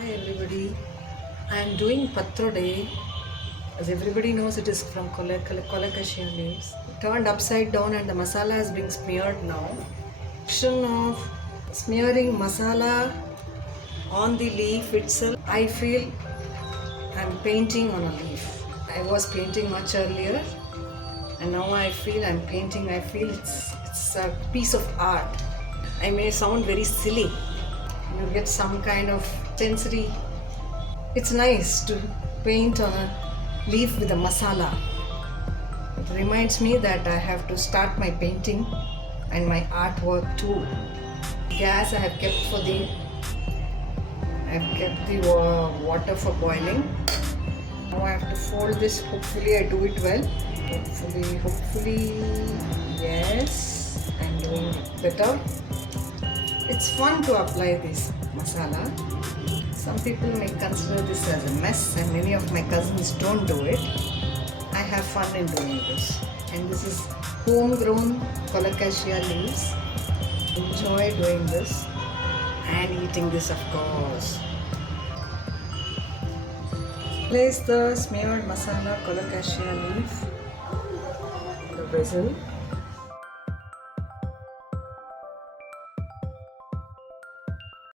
Hi everybody, I am doing Pathrode. As everybody knows, it is from Colacasia leaves. Turned upside down and the masala has been smeared now. Action of smearing masala on the leaf itself, I feel I am painting on a leaf. I was painting much earlier and now I feel I am painting. I feel it's a piece of art. I may sound very silly. You get some kind of sensory. It's nice to paint on a leaf with a masala. It reminds me that I have to start my painting and my artwork too. Gas I have kept the water for boiling. Now I have to fold this. Hopefully I do it well. Hopefully, yes, I'm doing it better. It's fun to apply this masala. Some people may consider this as a mess and many of my cousins don't do it. I have fun in doing this. And this is homegrown Colacasia leaves. Enjoy doing this and eating this, of course. Place the smeared masala Colacasia leaf in the vessel.